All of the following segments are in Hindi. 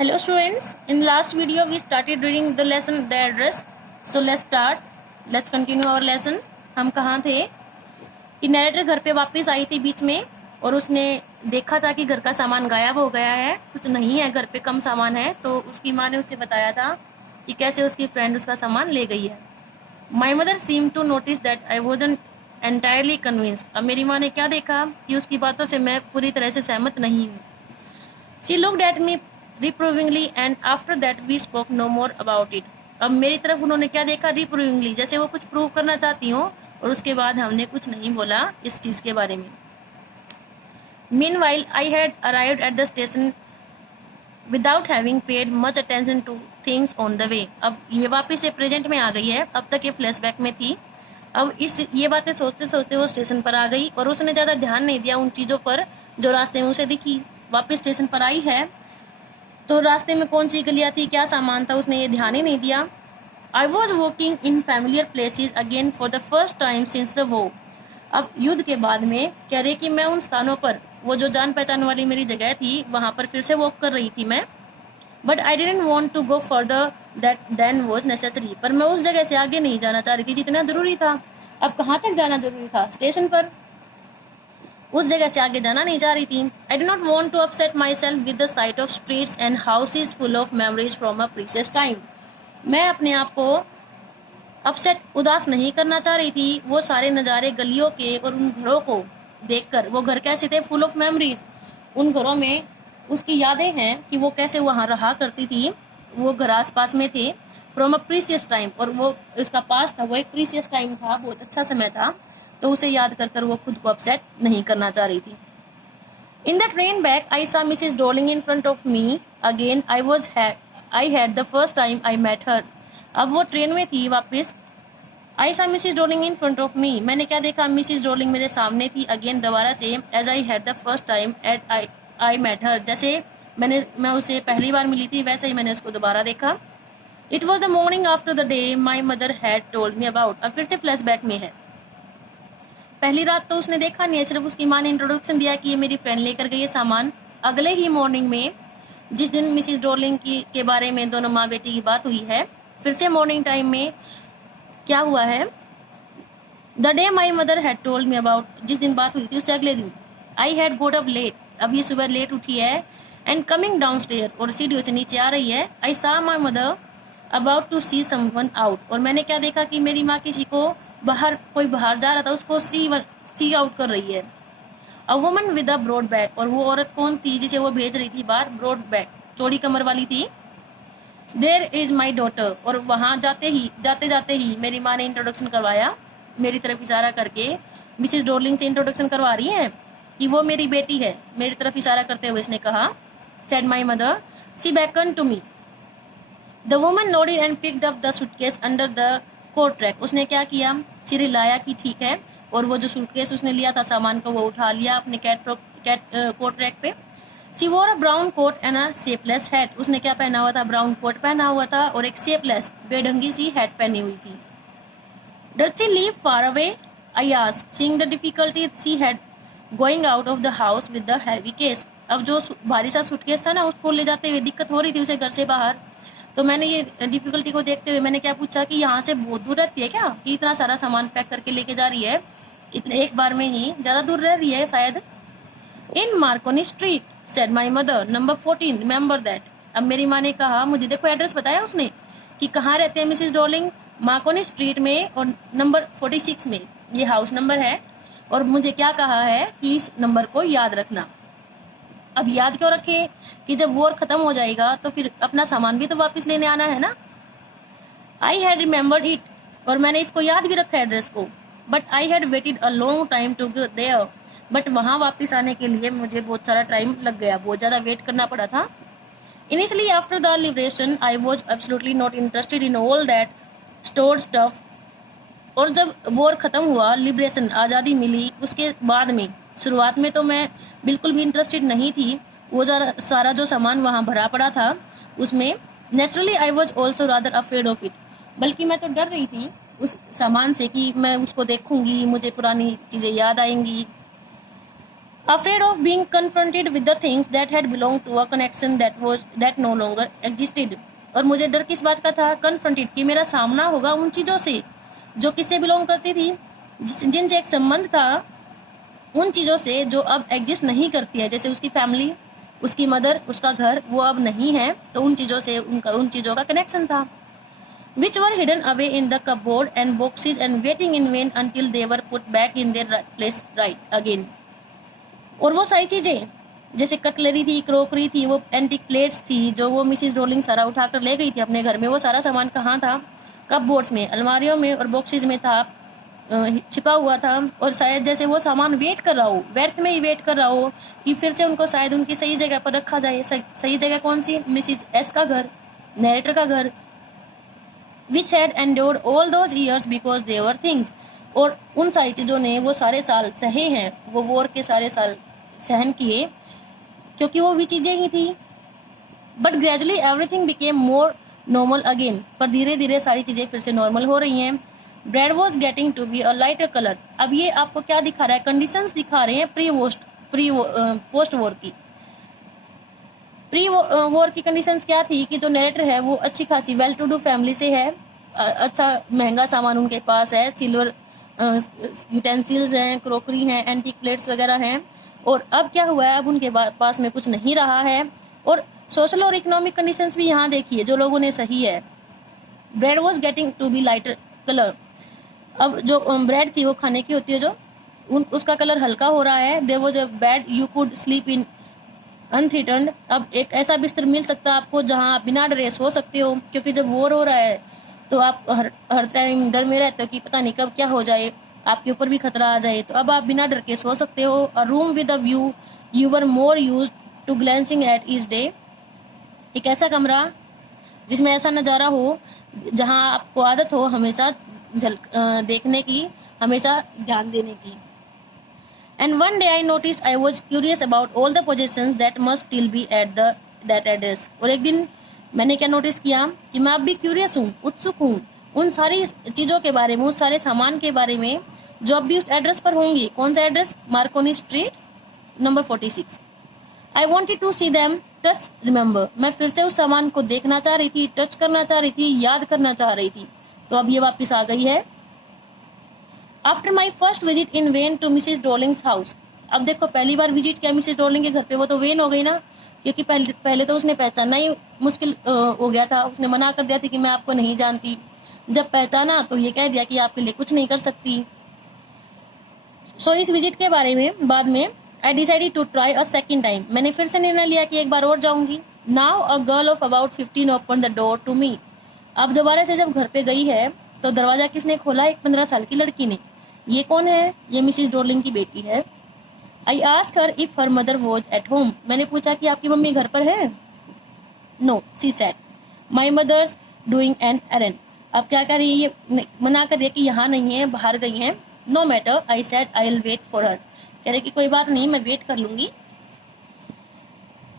Hello students, in last video we started reading the lesson The Address. So let's start. Let's continue our lesson. हम कहाँ थे कि नरेटर घर पे वापस आई थी बीच में और उसने देखा था कि घर का सामान गायब हो गया है, कुछ नहीं है घर पे, कम सामान है। तो उसकी माँ ने उसे बताया था कि कैसे उसकी फ्रेंड उसका सामान ले गई है। My mother seem to notice that I wasn't entirely convinced. अब मेरी माँ ने क्या देखा कि उसकी बातों से मैं पूरी तरह से सहमत नहीं हूँ। She looked at me reprovingly and after that we spoke no more about it. अब मेरी तरफ उन्होंने क्या देखा, reprovingly, जैसे वो कुछ प्रूव करना चाहती हो, और उसके बाद हमने कुछ नहीं बोला इस चीज के बारे में। Meanwhile, I had arrived at the station without having paid much attention to things on the way. अब ये वापस से प्रेजेंट में आ गई है, अब तक ये फ्लैशबैक में थी। अब ये बातें सोचते सोचते वो स्टेशन पर आ गई और उसने ज्यादा ध्यान नहीं दिया उन चीजों पर जो रास्ते में उसे दिखी। वापस स्टेशन पर आई है तो रास्ते में कौन सी गलियां थी, क्या सामान था, उसने ये ध्यान ही नहीं दिया। I was walking in familiar places again for the first time since the war. अब युद्ध के बाद में कह रहे कि मैं उन स्थानों पर, वो जो जान पहचान वाली मेरी जगह थी, वहां पर फिर से वॉक कर रही थी मैं। But I didn't want to go further than was necessary. पर मैं उस जगह से आगे नहीं जाना चाह रही थी जितना जरूरी था। अब कहाँ तक जाना जरूरी था? स्टेशन पर। उस जगह से आगे जाना नहीं चाह रही थी। I do not want to upset myself with the sight of streets and houses full of memories from a precious time. मैं अपने आप को अपसेट, उदास नहीं करना चाह रही थी वो सारे नज़ारे गलियों के और उन घरों को देखकर। वो घर कैसे थे? Full of memories. उन घरों में उसकी यादें हैं कि वो कैसे वहां रहा करती थी, वो घर आस पास में थे। फ्रॉम अ प्रीशियस टाइम, और वो इसका पास था, वो एक प्रीशियस टाइम था, बहुत अच्छा समय था। तो उसे याद कर वो खुद को अपसेट नहीं करना चाह रही थी। In the train back I saw Mrs Darling in front of me again. I had the first time I met her. अब वो ट्रेन में थी वापस। I saw Mrs Darling in front of me, मैंने क्या देखा? मिसेस डॉर्लिंग मेरे सामने थी अगेन, दोबारा से। As I had the first time at I met her, जैसे मैं उसे पहली बार मिली थी वैसे ही मैंने उसको दोबारा देखा। It was the morning after the day my mother had told me about. और फिर से फ्लैशबैक में है। पहली रात तो उसने देखा नहीं है, सिर्फ उसकी माँ ने इंट्रोडक्शन दिया कि ये मेरी फ्रेंड लेकर गई है सामान। अगले ही मॉर्निंग में, जिस दिन मिसिस डॉर्लिंग के बारे में दोनों माँ बेटी की बात हुई है, फिर से मॉर्निंग टाइम में क्या हुआ है? The day my mother had told me about, जिस दिन बात हुई थी उससे अगले दिन। I had got up late, अब ये सुबह लेट उठी है। एंड कमिंग डाउन स्टेयर, और सीढ़ियों से नीचे आ रही है। I saw my mother about to see someone out, और मैंने क्या देखा कि मेरी माँ किसी को कोई बाहर जा रहा था उसको सी आउट कर रही है। A woman with a broad back, और वो औरत कौन थी जिसे वो भेज रही थी बाहर? ब्रॉड बैक, चौड़ी कमर वाली थी। देयर इज माई डॉटर, और वहां जाते जाते ही मेरी माँ ने इंट्रोडक्शन करवाया, मेरी तरफ इशारा करके मिसेस डॉर्लिंग से इंट्रोडक्शन करवा रही है कि वो मेरी बेटी है। मेरी तरफ इशारा करते हुए इसने कहा, said my mother, she beckon to me. The woman nodded and picked up the suitcase under the coat track. उसने क्या किया? सिर हिलाया कि ठीक है, और वो जो सूटकेस उसने लिया था सामान को वो उठा लिया अपने कोट ट्रैक पे। She wore a brown coat and a shapeless hat, उसने क्या पहना हुआ था? ब्राउन कोट पहना हुआ था और एक शेपलेस, बेढंगी सी हैट पहनी हुई थी। Did she live far away? I asked, seeing the difficulty she had going out of the house with the heavy case. अब जो भारी सा सूटकेस था ना, उसको ले जाते हुए दिक्कत हो रही थी उसे घर से बाहर। तो मैंने ये डिफिकल्टी को देखते हुए मैंने क्या पूछा कि यहाँ से बहुत दूर रहती है क्या, कि इतना सारा सामान पैक करके लेके जा रही है इतने एक बार में ही? ज्यादा दूर रह रही है शायद। In Marconi street, said my mother, number 14, remember that. अब मेरी माँ ने कहा, मुझे देखो एड्रेस बताया उसने कि कहाँ रहते हैं मिसेस डॉर्लिंग, मार्कोनी स्ट्रीट में और नंबर 46 में, ये हाउस नंबर है। और मुझे क्या कहा है कि इस नंबर को याद रखना। अब याद क्यों रखे कि जब वॉर खत्म हो जाएगा तो फिर अपना सामान भी तो वापस लेने आना है ना। आई हैड रिमेंबर्ड इट, और मैंने इसको याद भी रखा एड्रेस को। But I had waited a long time to go there, but वहां वापस आने के लिए मुझे बहुत सारा टाइम लग गया, बहुत ज्यादा वेट करना पड़ा था। Initially after the liberation I was absolutely not interested in all that stored stuff, और जब वॉर खत्म हुआ, लिबरेशन, आज़ादी मिली, उसके बाद में शुरुआत में तो मैं बिल्कुल भी इंटरेस्टेड नहीं थी। वो सारा जो सामान वहाँ भरा पड़ा था उसमें। Naturally I was also rather afraid of it, बल्कि मैं तो डर रही थी उस सामान से कि मैं उसको देखूंगी, मुझे पुरानी चीज़ें याद आएंगी। afraid of being confronted with the things that had belonged to a connection that no longer existed. और मुझे डर किस बात का था? कन्फ्रंटेड, कि मेरा सामना होगा उन चीज़ों से जो किससे बिलोंग करती थी, जिनसे एक संबंध था, उन चीज़ों से जो अब एग्जिस्ट नहीं करती है, जैसे उसकी फैमिली, उसकी मदर, उसका घर, वो अब नहीं है, तो उन चीज़ों से उन चीज़ों का कनेक्शन था। which were hidden away in the cupboard and boxes and waiting in vain until they were put back in their place right again. और वो सारी चीज़ें जैसे कटलरी थी, क्रोकरी थी, वो एंटीक प्लेट्स थी जो वो मिसिस रोलिंग सारा उठाकर ले गई थी अपने घर में, वो सारा सामान कहाँ था? कपबोर्ड्स में, अलमारियों में और बॉक्सेस में था, छिपा हुआ था। और शायद जैसे वो सामान वेट कर रहा हो, व्यर्थ में ही वेट कर रहा हो कि फिर से उनको शायद उनकी सही जगह पर रखा जाए। सही जगह कौन सी? मिसिस एस का घर, नरेटर का घर। which had endured all those years because they were things. और उन सारी चीज़ों ने वो सारे साल सहे हैं, वो वॉर के सारे साल सहन किए क्योंकि वो भी चीज़ें ही थी। But gradually everything became more normal again, पर धीरे धीरे सारी चीज़ें फिर से नॉर्मल हो रही हैं। Bread was getting to be a lighter colour. अब ये आपको क्या दिखा रहा है? कंडीशंस दिखा रहे हैं पोस्ट वॉर की। प्री वॉर की कंडीशंस क्या थी कि जो नरेटर है वो अच्छी खासी वेल टू डू फैमिली से है, अच्छा महंगा सामान उनके पास है, सिल्वर यूटेंसिल्स हैं, क्रोकरी हैं, एंटीक प्लेट्स वगैरह हैं। और अब क्या हुआ है? अब उनके पास में कुछ नहीं रहा है। और सोशल और इकोनॉमिक कंडीशंस भी यहाँ देखिए जो लोगों ने सही है। Bread was getting to be lighter colour. अब जो ब्रेड थी वो खाने की होती है, जो उसका कलर हल्का हो रहा है। There was a bed you could sleep in unthreatened. अब एक ऐसा बिस्तर मिल सकता है आपको जहां आप बिना डरे सो सकते हो, क्योंकि जब वॉर हो रहा है तो आप हर टाइम डर में रहते हो कि पता नहीं कब क्या हो जाए, आपके ऊपर भी खतरा आ जाए। तो अब आप बिना डर के सो सकते हो। A room with a view you were more used to glancing at each day. एक ऐसा कमरा जिसमें ऐसा नज़ारा हो जहां आपको आदत हो हमेशा देखने की, हमेशा ध्यान देने की। And one day I noticed I was curious about all the possessions that must still be at that address. और एक दिन मैंने क्या नोटिस किया कि मैं अब भी क्यूरियस हूँ, उत्सुक हूँ उन सारी चीज़ों के बारे में, उस सारे सामान के बारे में जो अब भी उस एड्रेस पर होंगी। कौन सा address? Markovnikov street number 46। I wanted to see them, touch, remember. मैं फिर से उस सामान को देखना चाह रही थी, टच करना चाह रही थी, याद करना चाह रही थी। तो अब ये वापस आ गई है। After my first visit in when to Mrs Darling's house. अब देखो पहली बार विजिट किया मिसिस डॉर्लिंग के घर पे, वो तो वेन हो गई ना, क्योंकि पहले तो उसने पहचानना ही मुश्किल हो गया था। उसने मना कर दिया था कि मैं आपको नहीं जानती। जब पहचाना तो ये कह दिया कि आपके लिए कुछ नहीं कर सकती। सो इस विजिट के बारे में बाद में I decided to try a second time. मैंने फिर से निर्णय लिया कि एक बार और जाऊंगी। Now a girl of about 15 open the door to me. अब दोबारा से जब घर पे गई है तो दरवाजा किसने खोला? एक 15 साल की लड़की ने। ये कौन है? ये मिसिस डॉर्लिंग की बेटी है। I ask her if her mother was at home. मैंने पूछा कि आपकी मम्मी घर पर है? No, she said my mother's doing an errand. अब क्या कर रही है? ये मना कर दिया कि यहाँ नहीं है, बाहर गई हैं। No matter, I said I will wait for her. कह रहे कि कोई बात नहीं, मैं वेट कर लूंगी।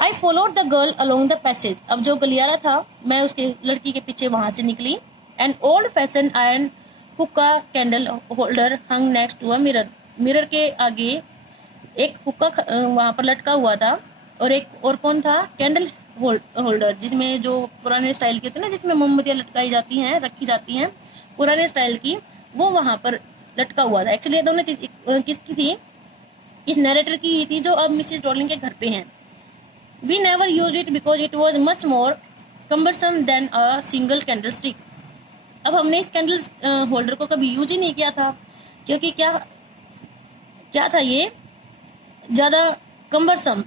I followed the girl along the passage. अब जो गलियारा था मैं उसके लड़की के पीछे वहां से निकली। An old fashion iron hookah candle holder hung next to a mirror. Mirror के आगे एक हुक्का वहां पर लटका हुआ था, और एक और कौन था? कैंडल होल्डर, जिसमें जो पुराने स्टाइल की होती है ना, जिसमें मोमबत्तियां लटकाई जाती हैं, रखी जाती हैं पुराने स्टाइल की, वो वहां पर लटका हुआ था। एक्चुअली ये दोनों चीज किसकी थी? इस नरेटर की थी जो अब मिसिस डॉर्लिंग के घर पे हैं। We never use it because it was much more cumbersome than a single candlestick. अब हमने इस कैंडल होल्डर को कभी यूज ही नहीं किया था, क्योंकि क्या था? ये ज़्यादा कम्बरसम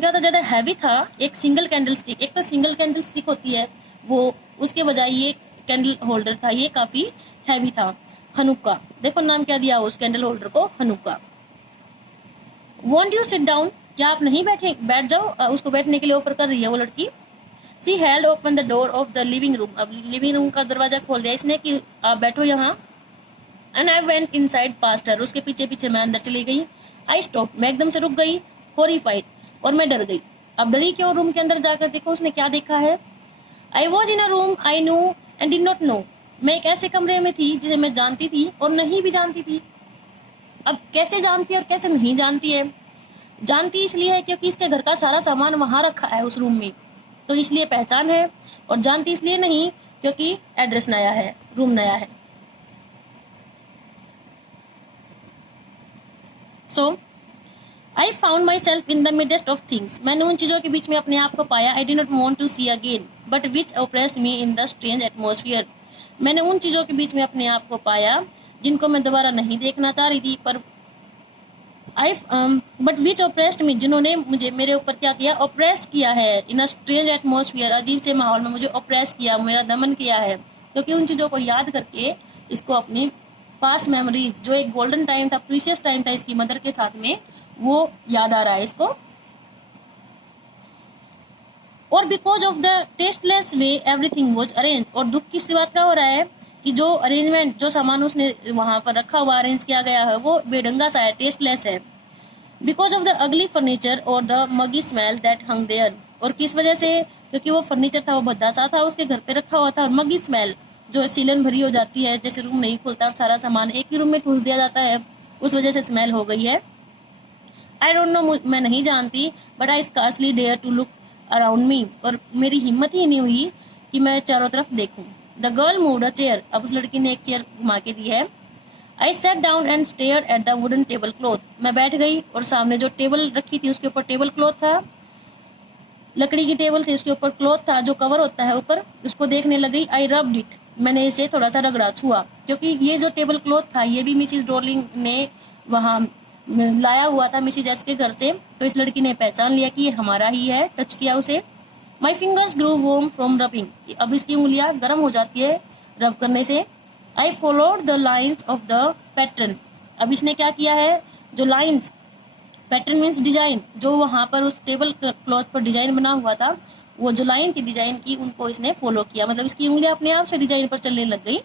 क्या था? ज़्यादा हैवी था। एक सिंगल कैंडल स्टिक, एक तो सिंगल कैंडल स्टिक होती है वो, उसके बजाय ये कैंडल होल्डर था, ये काफ़ी हैवी था। हनुक्का, देखो नाम क्या दिया उस कैंडल होल्डर को, Hanukkah. Want you sit down? क्या आप नहीं बैठ जाओ? उसको बैठने के लिए ऑफर कर रही है वो लड़की। She held open the door of the living room. अब लिविंग रूम का दरवाजा खोल दिया इसने कि आप बैठो यहाँ। And I went inside past her. उसके पीछे पीछे मैं अंदर चली गई। आई स्टॉप, मैं एकदम से रुक गई। हॉरिफाइड, और मैं डर गई। अब डरी क्यों? रूम के अंदर जाकर देखो उसने क्या देखा है। I was in a room I knew and did not know. मैं एक ऐसे कमरे में थी जिसे मैं जानती थी और नहीं भी जानती थी। अब कैसे जानती है और कैसे नहीं जानती है? जानती इसलिए है क्योंकि इसके घर का सारा सामान वहां रखा है उस रूम में, तो इसलिए पहचान है। और जानती इसलिए नहीं क्योंकि एड्रेस नया है, रूम नया है। So I found myself in the midst of things, मैंने उन चीजों के बीच में अपने आप को पाया। I did not want to see again but which oppressed me in the strange atmosphere, मैंने उन चीजों के बीच में अपने आप को पाया जिनको मैं दोबारा नहीं देखना चाह रही थी, पर बट विच ओप्रेस्ड मी, जिन्होंने मुझे मेरे ऊपर क्या किया, ओप्रेस किया है। इन अ स्ट्रेंज एटमोसफियर, अजीब से माहौल में मुझे ओप्रेस किया, मेरा दमन किया है। क्योंकि उन चीजों को याद करके इसको अपनी पास्ट मेमोरीज, जो एक गोल्डन टाइम था, प्रीशियस टाइम था इसकी मदर के साथ में, वो याद आ रहा है इसको। और because of the tasteless way everything was arrange, और दुख किस बात का हो रहा है कि जो अरेंजमेंट, जो सामान उसने वहां पर रखा हुआ अरेंज किया गया है, वो बेढंगा सा है, टेस्टलेस है। Because of the ugly furniture और the muggy smell that hung there, और किस वजह से, क्योंकि वो फर्नीचर था वो भद्दा सा था, उसके घर पे रखा हुआ था, और मगी स्मेल जो सीलन भरी हो जाती है, जैसे रूम नहीं खुलता और सारा सामान एक ही रूम में ठूस दिया जाता है, उस वजह से स्मेल हो गई है। आई डोंट नो, मैं नहीं जानती, but I scarcely dare to look around me, और मेरी हिम्मत ही नहीं हुई कि मैं चारों तरफ देखूं। The girl moved a chair, अब उस लड़की ने एक चेयर घुमा के दी है। I sat down and stared at the wooden tablecloth, मैं बैठ गई और सामने जो टेबल रखी थी उसके ऊपर टेबल क्लॉथ था, लकड़ी की टेबल थी, उसके ऊपर क्लॉथ था जो कवर होता है ऊपर, उसको देखने लगी। आई रब्ड इट, मैंने इसे थोड़ा सा रगड़ा, छुआ, क्योंकि ये जो टेबल क्लॉथ था ये भी मिसिस डॉर्लिंग ने वहां लाया हुआ था मिसिस एस के घर से, तो इस लड़की ने पहचान लिया कि ये हमारा ही है, टच किया उसे। My fingers grow warm from rubbing, अब इसकी उंगलियां गर्म हो जाती है रब करने से। I followed the lines of the pattern, अब इसने क्या किया है, जो लाइन्स, पैटर्न मीन्स डिजाइन, जो वहां पर उस टेबल क्लॉथ पर डिजाइन बना हुआ था, वो जो लाइन थी डिजाइन की, उनको इसने फॉलो किया, मतलब इसकी उंगलियां अपने आप से डिजाइन पर चलने लग गई।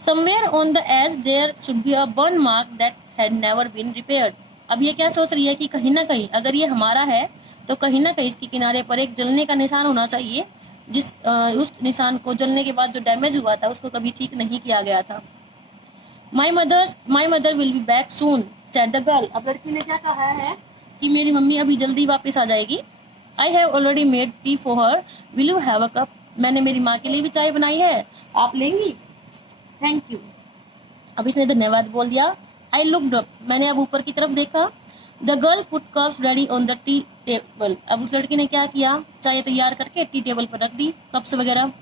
Somewhere on the edge there should be a burn mark that had never been repaired, अब ये क्या सोच रही है कि कहीं ना कहीं अगर ये हमारा है तो कहीं ना कहीं इसके किनारे पर एक जलने का निशान होना चाहिए, जिस उस निशान को जलने के बाद जो डैमेज हुआ था उसको कभी ठीक नहीं किया गया था। My mother will be back soon said the girl, अब लड़की ने क्या कहा है कि मेरी मम्मी अभी जल्दी वापस आ जाएगी। I have already made tea for her, will you have a cup, मैंने मेरी माँ के लिए भी चाय बनाई है, आप लेंगी, थैंक यू। अब इसने धन्यवाद बोल दिया। आई लुक्ड अप, मैंने अब ऊपर की तरफ देखा। The girl put cups ready on the tea table, अब उस लड़की ने क्या किया, चाय तैयार करके टी टेबल पर रख दी, कप्स वगैरह।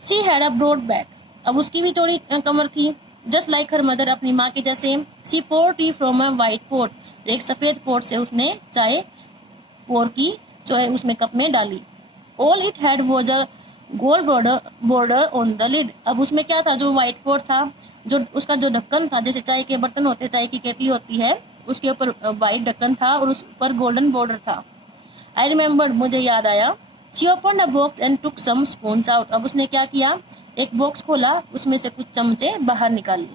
She had a broad back, अब उसकी भी चौड़ी कमर थी, जस्ट लाइक हर मदर, अपनी माँ के जैसे। She pour tea from a white pot, एक सफेद पॉट से उसने चाय पोर की, जो है उसमें कप में डाली। All it had was a gold border on the lid, अब उसमें क्या था, जो व्हाइट पॉट था, जो उसका जो ढक्कन था, जैसे चाय के बर्तन होते, चाय की केटली होती है, उसके ऊपर व्हाइट ढक्कन था और उस पर गोल्डन बॉर्डर था। आई रिमेम्बर्ड, मुझे याद आया। She opened a box and took some spoons out, अब उसने क्या किया, एक बॉक्स खोला, उसमें से कुछ चमचे बाहर निकाल ली।